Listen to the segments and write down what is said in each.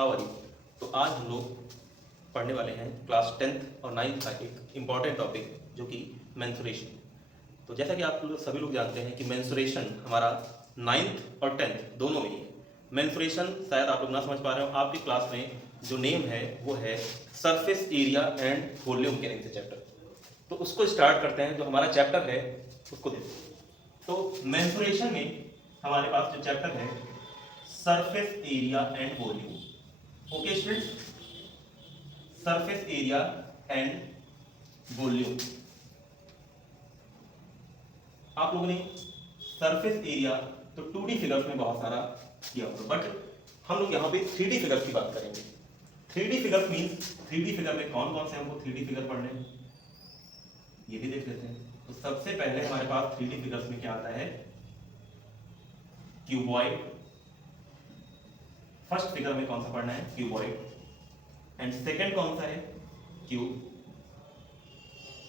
How are you. तो आज हम लोग पढ़ने वाले हैं क्लास 10th और 9th का एक इम्पॉर्टेंट टॉपिक जो कि मेंसुरेशन। तो जैसा कि आप लोग सभी लोग जानते हैं कि मेंसुरेशन हमारा 9th और 10th दोनों में ही है। मेंसुरेशन शायद आप लोग ना समझ पा रहे हो, आपकी क्लास में जो नेम है वो है सरफेस एरिया एंड वॉल्यूम के नेम से चैप्टर। तो उसको स्टार्ट करते हैं, जो हमारा चैप्टर है उसको देखते हैं। तो मेंसुरेशन में हमारे पास जो चैप्टर है surface area and volume. Okay students, surface area and volume. आप लोगों ने सरफेस एरिया तो 2D फिगर्स में बहुत सारा किया होगा, बट हम लोग यहाँ पे 3D फिगर्स की बात करेंगे। 3D figures means 3D figure में कौन कौन से हमको 3D फिगर पढ़ने हैं ये भी देख लेते हैं। तो सबसे पहले हमारे पास 3D फिगर्स में क्या आता है, क्यूबॉइड। फर्स्ट फिगर में कौन सा पढ़ना है, क्यूबॉइड। एंड सेकंड कौन सा है, क्यूब।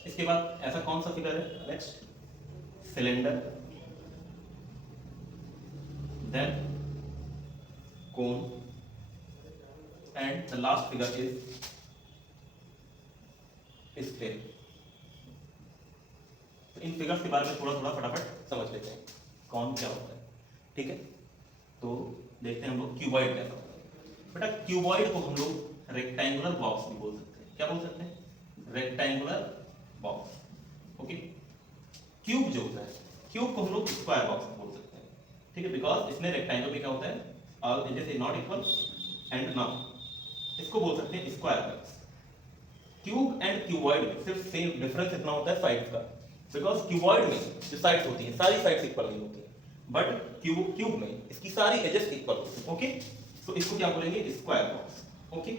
इसके बाद ऐसा कौन सा फिगर है next, cylinder, then cone, and the last figure is sphere. तो इन फिगर्स के बारे में थोड़ा थोड़ा फटाफट समझ लेते हैं कौन क्या होता है, ठीक है। तो देखते हैं हम लोग क्यूबॉइड कैसा होता है। बेटा क्यूबॉइड को हम लोग रेक्टेंगुलर बॉक्स भी बोल सकते हैं। क्या बोल सकते हैं, रेक्टेंगुलर बॉक्स। ओके, क्यूब जो होता है, क्यूब को हम लोग स्क्वायर बॉक्स बोल सकते हैं, ठीक है, बिकॉज इसमें रेक्टेंगल में क्या होता है, all ages is not equal and now इसको बोल सकते हैं square box. Cube and cuboid में सिर्फ सेम डिफरेंस इतना होता है साइड्स का, बिकॉज क्यूबॉइड में जो साइड्स होती हैं सारी साइड्स इक्वल नहीं होती हैं, बट क्यूब में इसकी सारी एजेस इक्वल होती हैं। ओके, तो इसको क्या बोलेंगे, स्क्वायर बॉक्स। ओके,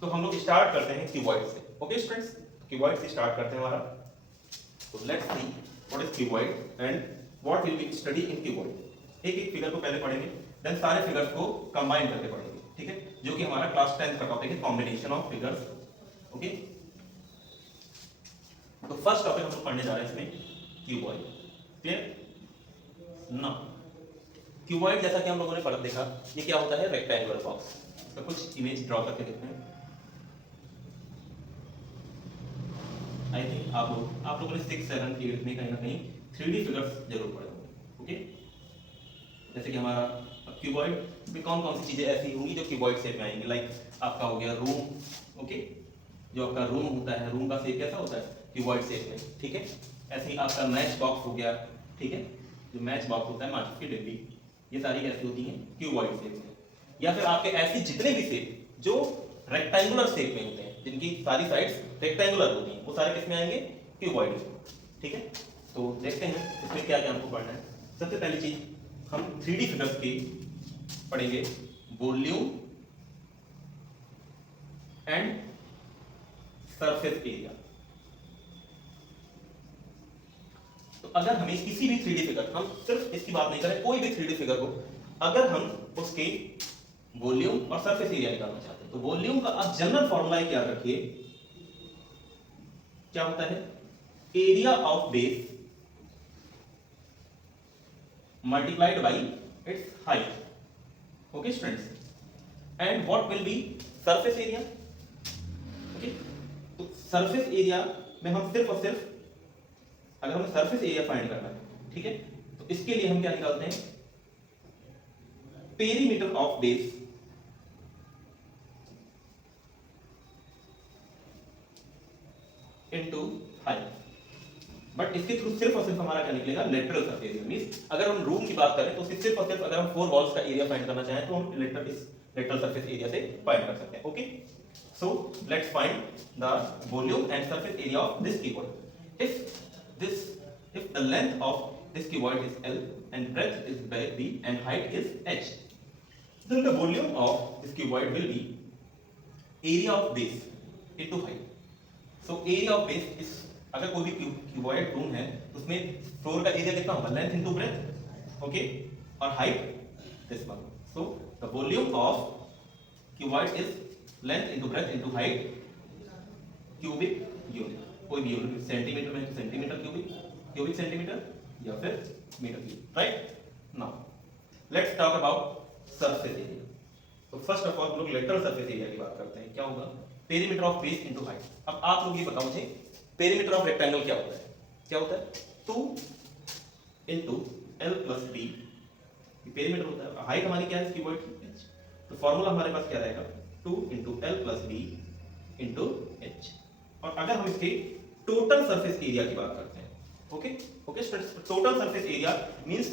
तो हम लोग स्टार्ट करते हैं क्यूबॉइड से। ओके स्टूडेंट्स, क्यूबॉइड से स्टार्ट करते हैं हमारा। तो let's see what is cuboid and what will B study in cuboid. एक एक फिगर को पहले पढ़ेंगे, देन सारे फिगर्स को कंबाइन करके पढ़ेंगे, ठीक है, जो कि हमारा क्लास 10 का टॉपिक है, कॉम्बिनेशन ऑफ फिगर्स। ओके, तो फर्स्ट टॉपिक हम लोग पढ़ने जा रहे हैं इसमें क्यूबॉइड। क्लियर ना, क्यूबॉइड जैसा कि हम लोगों ने पढ़ देखा, ये क्या होता है, रेक्टेंगुलर बॉक्स। तो कुछ इमेज ड्रॉ करके देखते हैं। आई थिंक आप लोगों ने 6, 7, 8 में कहीं ना कहीं 3D फिगर्स जरूर पढ़े होंगे। ओके, जैसे कि हमारा क्यूबॉइड में कौन कौन सी चीजें ऐसी होंगी जो क्यूबॉइड शेप में आएंगी, लाइक आपका हो गया रूम। ओके, जो आपका रूम होता है, रूम का शेप कैसा होता है, क्यूबॉइड शेप में, ठीक है। ऐसे ही आपका मैच बॉक्स हो गया, ठीक है, जो मैच बॉक्स होता है, माचिस की डिब्बी, ये सारी कैसी होती हैं, क्यूबॉइड शेप में। या फिर आपके ऐसे जितने भी शेप जो रेक्टेंगुलर शेप में होते हैं, जिनकी सारी साइड्स रेक्टेंगुलर होती हैं, वो सारे किस में आएंगे, क्यूबॉइड में, ठीक है। तो देखते हैं इसमें क्या क्या हमको पढ़ना है। सबसे पहली चीज हम 3D फिगर्स की पढ़ेंगे, वॉल्यूम एंड सरफेस एरिया। तो अगर हमें किसी भी 3D फिगर, हम सिर्फ इसकी बात नहीं करें, कोई भी 3D फिगर हो, अगर हम उसके वॉल्यूम और सरफेस एरिया निकालना चाहते हैं, तो वॉल्यूम का आप जनरल फॉर्मूला याद रखिए, क्या होता है, area of base multiplied by its height. Okay students, and what will B surface area. Okay, तो सरफेस एरिया में हम सिर्फ और सिर्फ, अगर हमें सरफेस एरिया फाइंड करना है, ठीक है, तो इसके लिए हम क्या निकालते हैं, perimeter of base into height. But इसके थ्रू सिर्फ और सिर्फ हमारा क्या निकलेगा, लेटरल सरफेस एरिया। मींस अगर हम रूम की बात करें तो उसके सिर्फ और सिर्फ अगर हम 4 वॉल्स का एरिया फाइंड करना चाहें तो हम लेटरल सरफेस एरिया से फाइंड कर सकते हैं। Okay, so let's find the volume and surface area of this cuboid. If the length of this cuboid is L and breadth is B and height is H, then the volume of this cuboid will be area of base into height. So area of base is, अगर कोई भी cuboid room है तो उसमें floor का area कितना होगा, length into breath, okay, और height this one. So the volume of cuboid is length into breadth into height cubic unit. कोई भी यूनिट, सेंटीमीटर में तो सेंटीमीटर क्यूबिक सेंटीमीटर, या फिर metre cube, right. Now let's talk about surface area. तो first of all हम लोग lateral surface area की बात करते हैं। क्या होगा? Perimeter of base into height. अब आप लोग ये बताओ मुझे, पेरीमीटर ऑफ रेक्टेंगल क्या होता है? क्या होता है? 2 into l plus b, perimeter होता है। हाइट हमारी क्या है इसकी? Word h। तो फॉर्मूला हमारे पास क्या रहेगा? 2 into l plus b into h। और अगर हम इसके टोटल सरफेस एरिया की बात करते हैं, okay okay students, total surface area means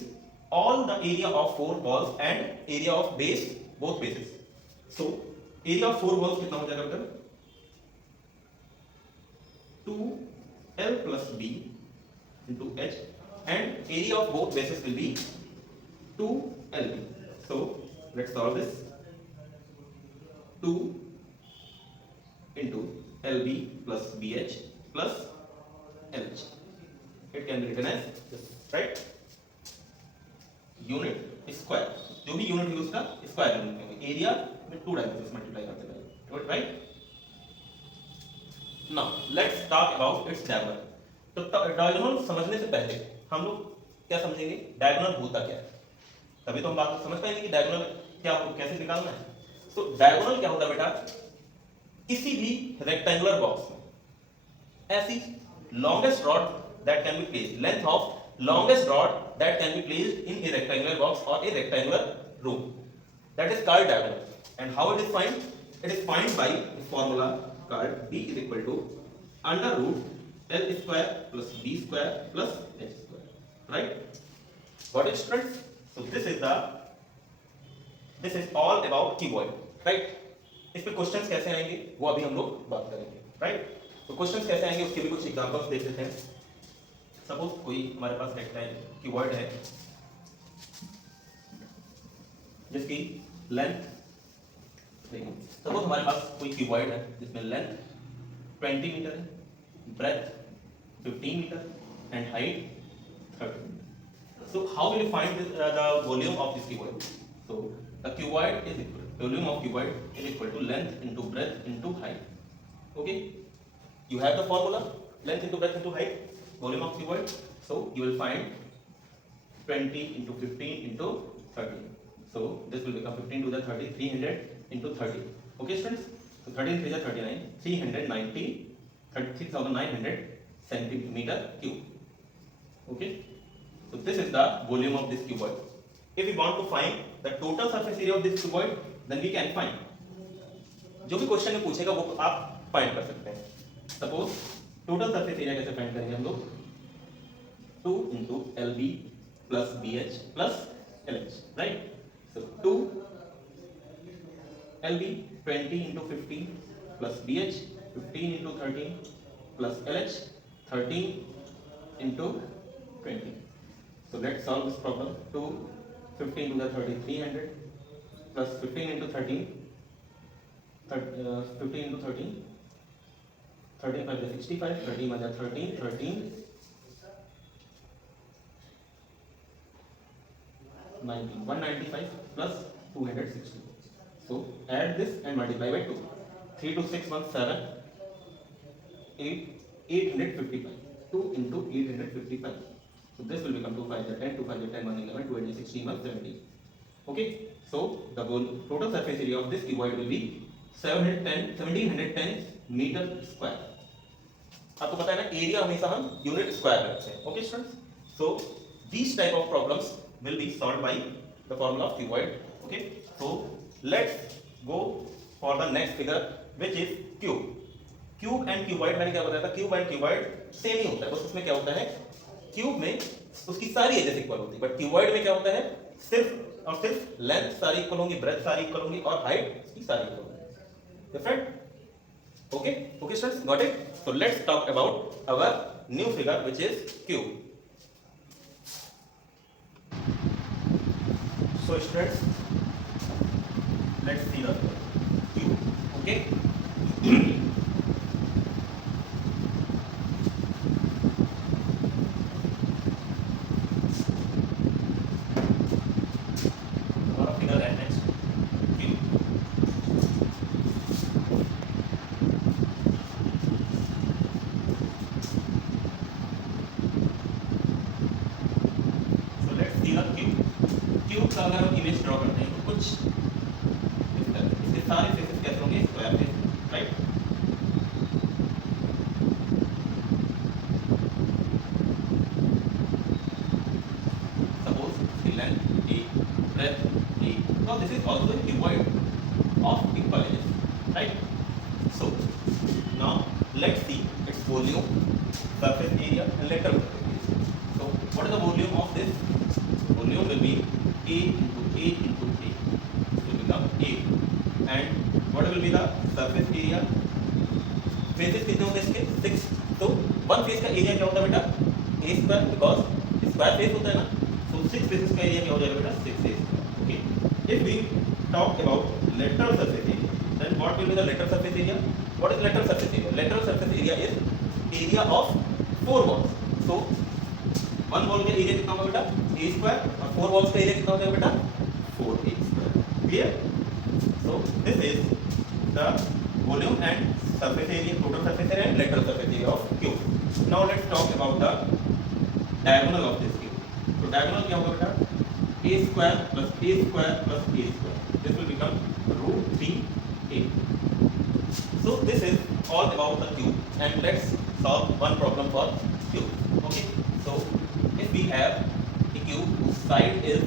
all the area of 4 walls and area of base, both bases. So area of 4 walls कितना हो जाएगा बेटा? 2l plus b into h, and area of both bases will be 2lb. So let's solve this. 2 into lb plus bh plus lh. It can be written as this, right? Unit square, जो भी unit use का square unit लेंगे, area में 2 dimensions multiply करते हैं, right? Now let's talk about its diagonal. तो diagonal समझने से पहले हम लोग क्या समझेंगे? डायगोनल होता क्या है, तभी तो हम बात समझ पाएंगे कि डायगोनल क्या हो, कैसे निकालना है। तो डायगोनल क्या होता है बेटा? किसी भी रेक्टेंगुलर बॉक्स में ऐसी longest rod that can be placed, length of longest rod that can be placed in a rectangular box or a rectangular room, that is called diagonal. And how it is find? It is find by a formula called D is equal to under root L square plus B square plus H square, right? Got it students? So this is all about cuboid, right? इस पे questions कैसे आएंगे वो अभी हम लोग बात करेंगे, राइट? तो क्वेश्चंस कैसे आएंगे उसके भी कुछ एग्जांपल्स देख लेते हैं। सपोज कोई हमारे पास रेक्टेंगल क्यूबॉइड है जिसकी लेंथ, देखिए सपोज हमारे पास कोई क्यूबॉइड है जिसमें लेंथ 20 मीटर है, breadth 15 metre and height 30 metre. So how will you find the volume of this cuboid? So the cuboid is equal, volume of cuboid is equal to length into breadth into height. Okay, you have the formula length into breadth into height, volume of cuboid. So you will find 20 into 15 into 30. So this will become 15 to the 30, 300 into 30. Okay students? So 13 3 is 39, 390, 36,900 centimeter cube. Okay? So this is the volume of this cuboid. If we want to find the total surface area of this cuboid, then we can find. जो भी question में पूछेगा वो आप find कर सकते हैं। Suppose total surface area कैसे फाइंड करेंगे हम लोग? 2 into LB plus BH plus LH, right? So 2 LB 20 into 15 plus BH 15 into 13 plus LH 13 into 20. So let's solve this problem. 2 15 to the 30 300 plus 15 into 13 15 into 13 13 5 is 65, 13 1 is 13, 13 19, 195 plus 260. So add this and multiply by 2. 3 to 6 1 7, 8 855. 2 into 855. So this will become 2 5 10, 2 5 10, 1 11, 2 8 16, 1 17. Okay. So the total surface area of this cuboid will be 1710 metre square. आपको पता है ना area हमेशा हम unit square में रखते हैं। Okay students, so these type of problems will be solved by the formula of cuboid. Okay, so let's go for the next figure which is cube. Cube and cuboid मैंने क्या बताया था? Cube and cuboid same ही होता है, बस उसमें क्या होता है, क्यूब में उसकी सारी एजेस इक्वल होती है, बट क्यूबॉइड में क्या होता है, सिर्फ और सिर्फ लेंथ सारी इक्वल होंगी, ब्रेथ सारी इक्वल होंगी और हाइट इसकी सारी इक्वल होंगी। Different? Okay, okay students, got it? So let's talk about our new figure which is cube. So students, let's see the cube. Okay. Our figure and next cube. So let's see the cube. Cube का अगर हम image draw करते हैं तो कुछ इस सारे faces कैसे होंगे, square face, right. Suppose the length a, breadth a, now this is also a cuboid of equal edges, right? So now let's see its volume, surface area and lateral surface area. So what is the volume of this? Volume will be a into a into a, so become a. And what will be the surface area? Faces कितने होते हैं इसके 6, तो one face का area क्या होता है बेटा a square, because square face होता है ना, तो 6 फेसेस का एरिया क्या हो जाएगा बेटा 6a square, okay. If we talk about lateral surface area, then what will be the lateral surface area? What is lateral surface area? Lateral surface area is area of 4 walls, so one wall का area कितना होगा बेटा a square, और 4 walls का area कितना हो जाएगा बेटा 4a square, clear? So this is the volume and surface area, total surface area and lateral surface area of cube. Now let's talk about the diagonal of this cube. So diagonal क्या होगा बेटा a square plus a square plus a square. This will become root 3a. So this is all about the cube and let's solve one problem for cube. Okay. So if we have a cube whose side is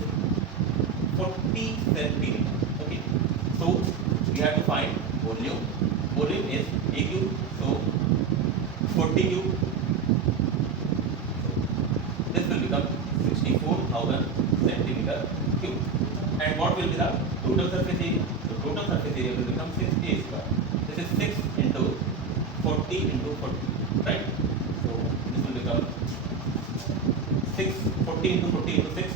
40 centimeter. Okay. So we have to find volume. Volume is a cube, so 40 cube. So this will become 64,000 centimeter cube. And what will be the total surface area? So total surface area will become 6a square. This is 6 into 40 into 40, right? So this will become 40 into 40 into 6.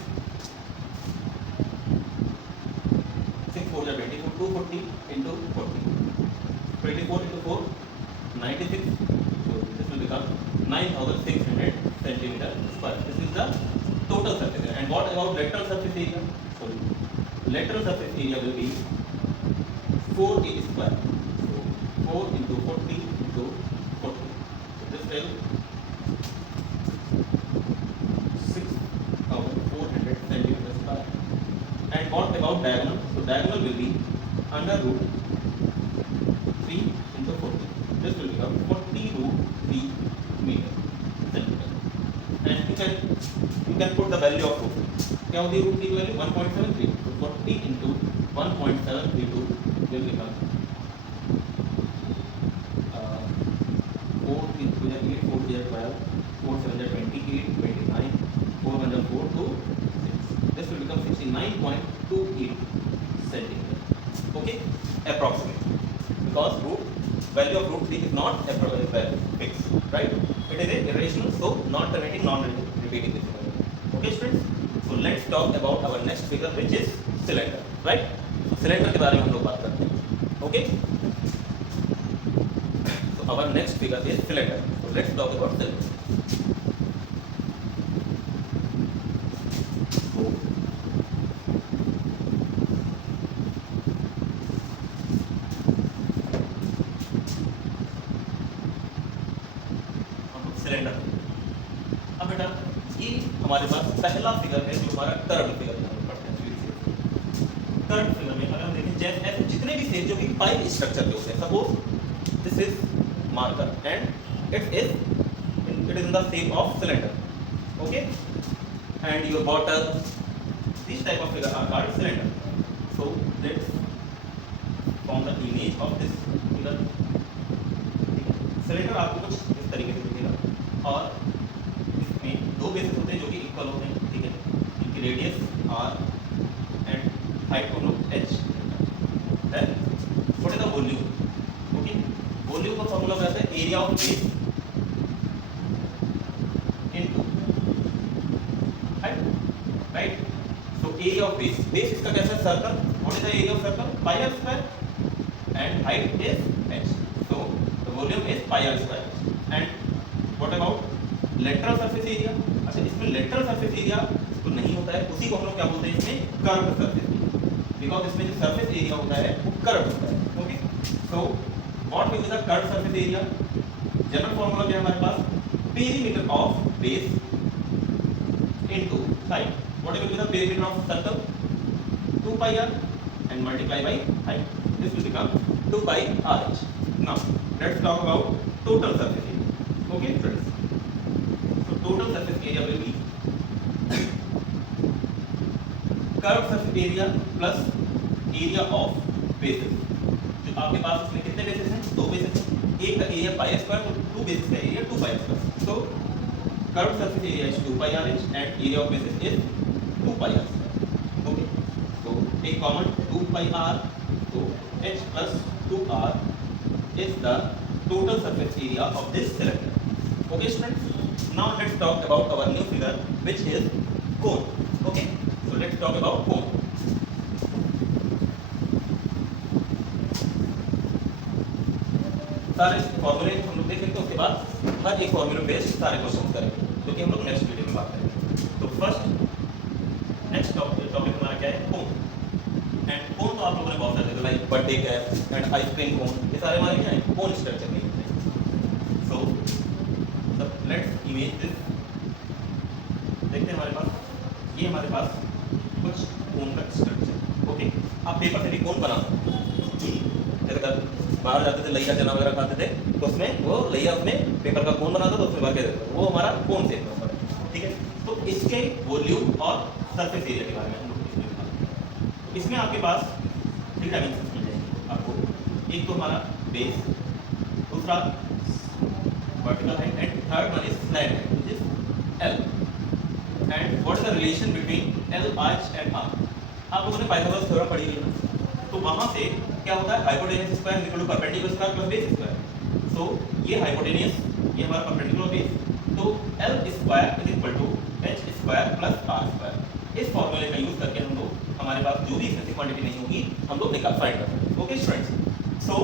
6 4 are 24, 240 into 40. 24 into 4, 96. So this will become 9,600 centimeter square. This is the total surface area. And what about lateral surface area? So lateral surface area will be 4a square. So 4 into 40 into 40. So this will 6,400 centimeter square. And what about diagonal? So diagonal will be under root 3 into 40. This will become 40 root 3 meter centimeter. And you can put the value of root. क्या होती है root 3 की value 1.73. So 40 into 1.732 will become 4 into 8, 4 to 12, 4 7 28, 29, 404 to 6. This will become 69.28 centimeter. Okay, approximately. Because value of root 3 is not fixed, right? It is a irrational, so not terminating, non-repeating this value. Okay, students. So let's talk about our next figure, which is cylinder, right? So cylinder के बारे में हम लोग बात करते हैं. Okay. So our next figure is cylinder. So let's talk about cylinder. Cylinder. अब बेटा ये हमारे पास पहला फिगर है जो हमारा कर्व फिगर है, पढ़ते हैं कर्व फिगर में अगर हम देखें जैसे जितने भी सेज जो भी पाइप स्ट्रक्चर के होते हैं, suppose this is marker and it is in the shape of cylinder, okay, and your bottle, this type of figure are called cylinder. So let's form the image of this figure. Cylinder आपको कुछ इस तरीके से दिखेगा और इसमें दो bases होते हैं जो कि इक्वल होते हैं, ठीक है. इनकी रेडियस r एंड हाइट को लोग h. Then what is the volume? Okay, volume का फॉर्मूला कहता है area of base into height, right. So area of base, base इसका कैसा है circle. What is the area of circle? Pi r square and height is h. So the volume is pi r square. And what about lateral surface area? अच्छा, इसमें lateral surface area तो नहीं होता है, उसी को हम लोग क्या बोलते हैं इसमें कर्व सरफेस एरिया, बिकॉज इसमें जो सरफेस एरिया होता है वो कर्व होता है. Okay, so what will be the curve surface area? General formula क्या है हमारे पास? Perimeter of base into height. What will be the perimeter of circle? 2 pi r and multiply by height. this will become 2 pi RH. Now let's talk about total surface area. Okay friends, so total surface area will be curved surface area plus area of bases. जो आपके पास इसमें कितने basis हैं? 2 basis हैं। एक का area pi square, तो 2 basis का area 2 pi square. So curved surface area is 2 pi RH and area of basis is 2 pi r square. Okay, so take common 2 pi r, so h plus 2r is the total surface area of this cylinder. Okay students, now let's talk about our new figure which is cone. Okay, so let's talk about cone. सारे फॉर्मूले हम लोग देख लेते हैं, उसके बाद हर एक फॉर्मूले बेस्ड सारे क्वेश्चन करेंगे जो कि हम लोग नेक्स्ट वीडियो में बात करेंगे। तो फर्स्ट नेक्स्ट टॉपिक हमारा क्या है? कोन। एंड कोन तो आप लोगों ने बहुत सारे देखा, like birthday cap and ice cream cone, ये सारे हमारे क्या है? कोन स्ट्रक्चर के होते हैं। So let's image this. देखते हैं हमारे पास ये हमारे पास कुछ कोन का स्ट्रक्चर। ओके, आप पेपर से भी कोन बना सकते हैं। जैसे बाहर जाते थे लैया चना वगैरह खाते थे, तो उसमें वो लैया उसमें पेपर का कोन बनाता था, उसमें भर के देता था, वो हमारा कोन शेप में होता है। ठीक है, तो इसके वॉल्यूम और सरफेस एरिया के बारे में हम लोग इसमें बात करेंगे। इसमें आपके पास 3 डायमेंशन मिल जाएंगे आपको। एक तो हमारा बेस, दूसरा vertical height and third one is flat height which is L। And what is the relation between L, H and R? आप लोगों ने पाइथागोरस थ्योरम पढ़ी है ना, तो वहां से क्या होता है? Hypotenuse square equal to perpendicular square plus base square. So ये हाइपोटेन्यूज, ये हमारा परपेंडिकुलर बेस, तो L square is equal to H square plus R square. इस फॉर्मूले का यूज करके हम लोग हमारे पास जो भी इसमें से क्वांटिटी नहीं होगी हम लोग निकाल फाइंड कर सकते हैं। Okay students, so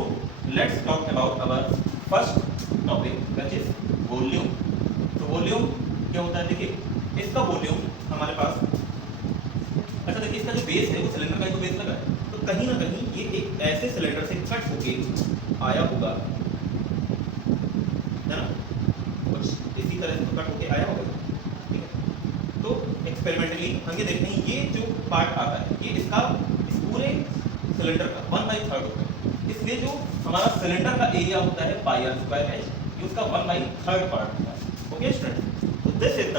let's talk about our first topic which is volume. तो वॉल्यूम क्या होता है? देखिए इसका वॉल्यूम हमारे पास, अच्छा देखिए इसका जो बेस है वो सिलेंडर का ही तो बेस लगा है, तो कहीं ना कहीं ये एक ऐसे सिलेंडर से कट होके आया होगा, है ना? कुछ इसी तरह से तो कट होके आया होगा। ठीक है, तो एक्सपेरिमेंटली हम ये देखते हैं, ये जो पार्ट आता है ये इसका इस पूरे सिलेंडर का 1/3 होता है। इसलिए जो हमारा सिलेंडर का एरिया होता है पाई r स्क्वायर h, ये उसका 1/3 पार्ट होता है। ओके स्टूडेंट, तो this is the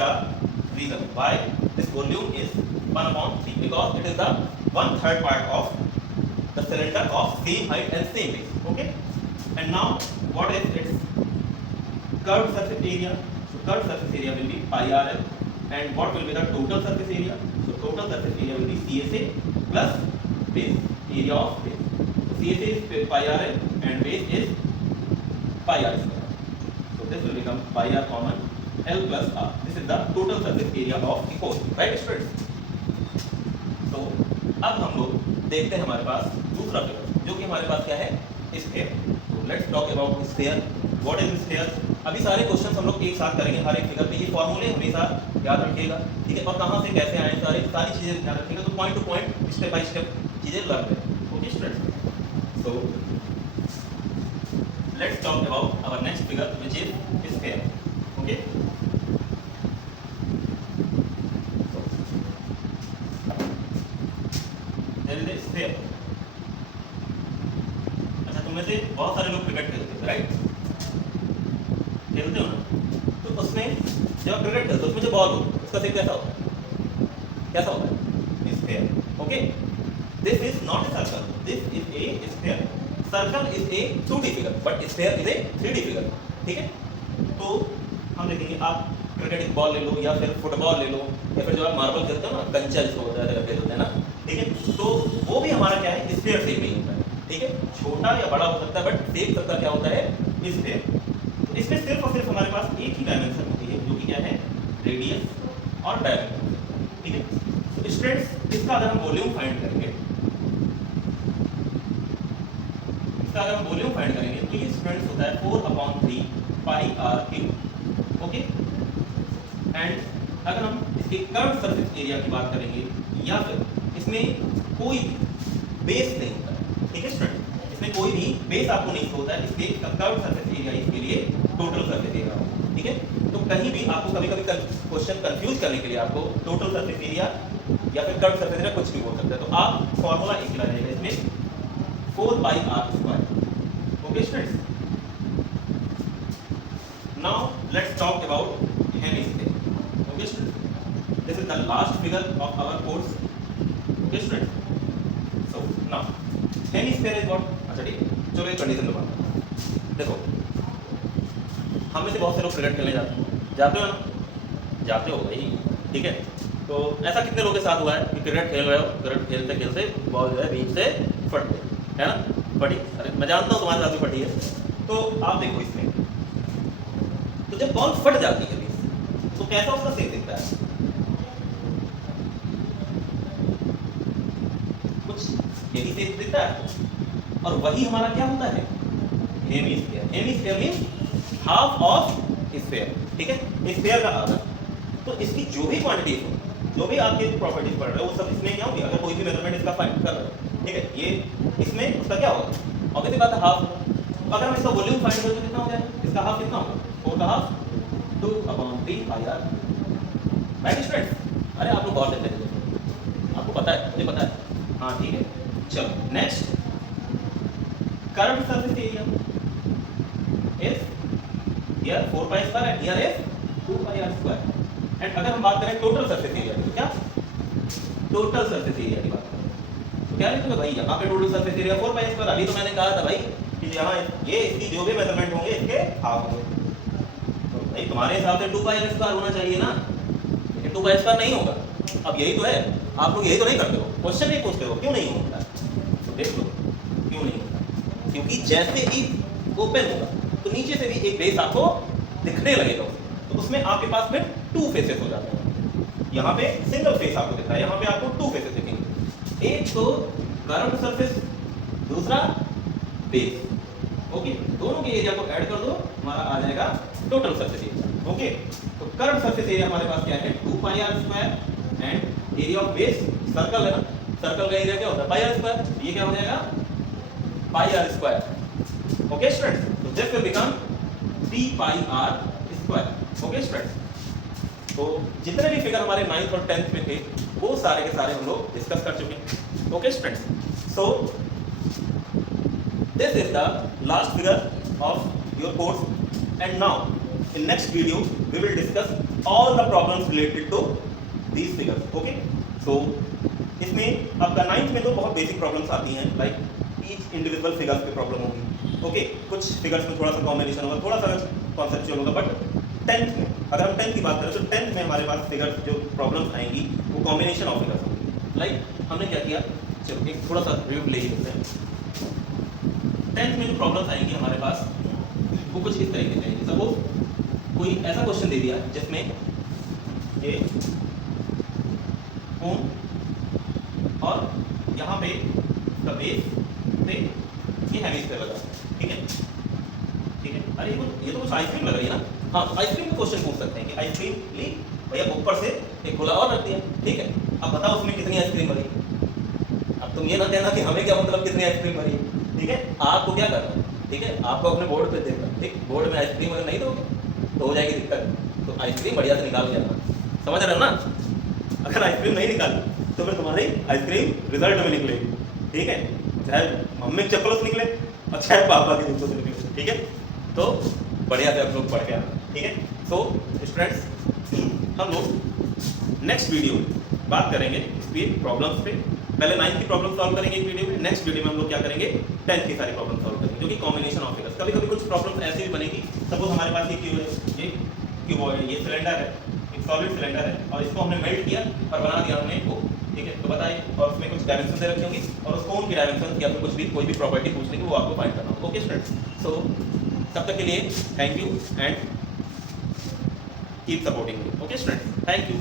reason why this volume is 1/3 because it is the 1/3 part of the cylinder of same height and same base. Okay, and now what is its curved surface area? So curved surface area will be pi RL, and what will be the total surface area? So total surface area will be CSA plus base area of base. So CSA is pi RL and base is pi R square. So this will become pi R common L plus R. This is the total surface area of the cone, right students? तो अब हम लोग देखते हैं हमारे पास दूसरा figure जो कि हमारे पास क्या है? स्फीयर। तो let's talk about sphere. What is sphere? अभी सारे क्वेश्चंस हम लोग एक साथ करेंगे हर एक फिगर पे। ये फॉर्मूले हमेशा याद रखिएगा, ठीक है, और कहां से कैसे आए सारी चीजें ध्यान रखिएगा, तो point to point step by step चीजें लर्न करें। Okay students, so let's talk about our next figure which is sphere. Okay, sphere. अच्छा, तुम में से बहुत सारे लोग क्रिकेट खेलते हो, राइट? खेलते हो ना, तो उसमें जब क्रिकेट खेलते हो उसमें जो बॉल हो उसका शेप कैसा होता है? कैसा होता है? Sphere. Okay, this is not a circle, this is a sphere. Circle is a 2D figure but sphere is a 3D figure. ठीक है, तो हम देखेंगे, आप क्रिकेट की बॉल ले लो या फिर फुटबॉल ले लो या फिर जो आप मार्बल खेलते हो ना, कंचा जिसको होता है खेलते हैं ना, ठीक है, तो वो भी हमारा क्या है? स्फीयर शेप में होता है। ठीक है, छोटा या बड़ा हो सकता है बट शेप सबका क्या होता है? स्फीयर। तो इसमें सिर्फ और सिर्फ हमारे पास एक ही डायमेंशन होती है जो कि क्या है? रेडियस और डायमीटर। ठीक है, तो स्टूडेंट्स इसका अगर हम वॉल्यूम फाइंड करेंगे, इसका अगर हम वॉल्यूम फाइंड करेंगे तो ये स्टूडेंट्स होता है 4/3 पाई r क्यूब। ओके, एंड अगर हम इसके कर्व सरफेस एरिया की बात करेंगे या फिर इसमें कोई बेस नहीं होता है, ठीक है स्टूडेंट, इसमें कोई भी बेस आपको नहीं होता है, इसलिए कर्व सरफेस एरिया इसके लिए टोटल सरफेस एरिया होगा। ठीक है, तो कहीं भी आपको कभी-कभी क्वेश्चन कंफ्यूज करने के लिए आपको टोटल सरफेस एरिया या फिर कर्व सरफेस एरिया कुछ भी बोल सकता है, तो आप फॉर्मूला एक ही रहेगा इसमें 4 pi r square. Okay students, now let's talk about hemisphere. Okay students, this is the last figure of our course. Okay students, so now hemisphere is what. अच्छा ठीक है, चलो एक कंडीशन दो। देखो हम में से बहुत से लोग क्रिकेट खेलने जाते हो ना, जाते हो भाई, ठीक है। तो ऐसा कितने लोगों के साथ हुआ है कि क्रिकेट खेल रहे हो, क्रिकेट खेलते खेलते बॉल जो है बीच से फट गई, है ना, फटी। अरे मैं जानता हूँ तुम्हारे साथ भी फटी है। तो आप देखो इसमें, तो जब बॉल फट जाती है बीच से, तो कैसा उसका शेप दिखता है? कुछ यही शेप दिखता है, और वही हमारा क्या होता है? Hemisphere. Hemisphere means half of sphere, ठीक है, स्फीयर का आधा। तो इसकी जो भी क्वांटिटी हो, जो भी आपके प्रॉपर्टीज पढ़ रहे हो, वो सब इसमें क्या होगी? अगर कोई भी मेजरमेंट इसका फाइंड कर रहे हो, ठीक है, ये इसमें उसका क्या होगा? ऑब्वियसली बात है हाफ। अगर हम इसका वॉल्यूम फाइंड करें तो कितना हो जाएगा? इसका हाफ कितना होगा? 4 का half 2/3 pi r। Right students? अरे आप लोग बहुत देते हैं, आपको पता है, मुझे पता है। हाँ ठीक है, चलो next, curved surface area is here 4 pi square and here is 2 pi r square। and अगर हम बात करें टोटल सरफेस एरिया की, तो क्या टोटल सरफेस एरिया की बात करें तो क्या लिखोगे भाई? यहाँ पे total surface area 4 pi square. अभी तो मैंने कहा था भाई कि यहाँ ये इसकी जो भी मेजरमेंट होंगे इसके हाफ होंगे। तो भाई तुम्हारे हिसाब से 2 pi r स्क्वायर होना चाहिए ना, लेकिन 2 pi स्क्वायर नहीं होगा। अब यही तो है, आप लोग यही तो नहीं करते हो, क्वेश्चन नहीं पूछते हो, क्यों नहीं होता? तो देख लो क्यों नहीं होता, क्योंकि जैसे ही ओपन होगा तो नीचे से भी एक बेस आपको दिखने लगेगा, तो उसमें आपके पास फिर 2 फेसेस हो जाते हैं। यहाँ पे सिंगल फेस आपको दिख रहा है, यहाँ पे आपको 2 फेसेस दिखेंगे, एक तो कर्व्ड सरफेस, दूसरा बेस। ओके, दोनों के एरिया को ऐड कर दो, हमारा आ जाएगा टोटल सरफेस एरिया। ओके, तो कर्व्ड सरफेस एरिया हमारे पास क्या है? 2 pi r square and area of base, circle है ना, सर्कल का एरिया क्या होता है? pi r square. ये क्या हो जाएगा? pi r square। Okay students, so this will become 3 pi r square। Okay students, तो जितने भी फिगर हमारे 9th और 10th में थे वो सारे के सारे हम लोग डिस्कस कर चुके हैं। Okay students, so this is the last figure of your course, and now in next video we will discuss all the problems related to these figures। Okay, so इसमें आपका 9th में तो बहुत बेसिक प्रॉब्लम्स आती हैं, like each individual figures पे problem होगी। Okay, कुछ फिगर्स में थोड़ा सा कॉम्बिनेशन होगा, थोड़ा सा कॉन्सेप्चुअल होगा, बट 10th में, अगर हम 10th की बात करें तो 10th में हमारे पास फिगर्स जो प्रॉब्लम्स आएंगी वो कॉम्बिनेशन ऑफ फिगर्स होंगी। लाइक हमने क्या किया, चलो एक थोड़ा सा रिव्यू ले लेते हैं। 10th में जो प्रॉब्लम्स आएंगी हमारे पास वो कुछ इस तरीके से आएंगी। सपोज कोई ऐसा क्वेश्चन दे दिया जिसमें ये कोन और यहाँ पे इसका बेस पे ये हेमिस्फीयर लगा, ठीक है, ठीक है। अरे ये तो कुछ आइसक्रीम लग रही है ना। हाँ, तो आइसक्रीम का क्वेश्चन पूछ सकते हैं कि आइसक्रीम ली भैया, ऊपर से एक गोला और रख दिया, ठीक है, अब बताओ उसमें कितनी आइसक्रीम भरी। अब तुम ये ना कहना कि हमें क्या मतलब कितनी आइसक्रीम भरी, ठीक है। आपको क्या करना है, ठीक है, आपको अपने बोर्ड पे देखना, ठीक, बोर्ड में आइसक्रीम अगर नहीं दोगे तो हो जाएगी दिक्कत। तो आइसक्रीम बढ़िया से निकाल के आना, समझ रहे हो ना। अगर आइसक्रीम नहीं निकाली तो फिर तुम्हारी आइसक्रीम रिजल्ट में निकलेगी, ठीक है, चाहे मम्मी के चप्पलों से निकले और चाहे पापा के जूतों से निकले, ठीक है। तो बढ़िया से आप लोग पढ़ के आना, ठीक है। सो स्टूडेंट्स, हम लोग नेक्स्ट वीडियो बात करेंगे इस पे प्रॉब्लम्स पे। पहले 9th की प्रॉब्लम सॉल्व करेंगे एक वीडियो में, नेक्स्ट वीडियो में हम लोग क्या करेंगे, 10th की सारी प्रॉब्लम सॉल्व करेंगे, जो कि कॉम्बिनेशन ऑफ फिगर्स। कभी कभी कुछ प्रॉब्लम ऐसी भी बनेगी, सपोज हमारे पास ये क्यूबॉइड है, ये सिलेंडर है, एक सॉलिड सिलेंडर है, और इसको हमने मेल्ट किया और बना दिया हमने इसको, ठीक है। तो बताइए, और उसमें कुछ डायमेंशन दे रखी होंगी और उस कोन की डायमेंशन या फिर कुछ भी कोई भी प्रॉपर्टी पूछ लेंगे वो आपको फाइंड करना होगा। ओके स्टूडेंट्स, सो तब तक के लिए thank you and keep supporting me. Okay students, thank you.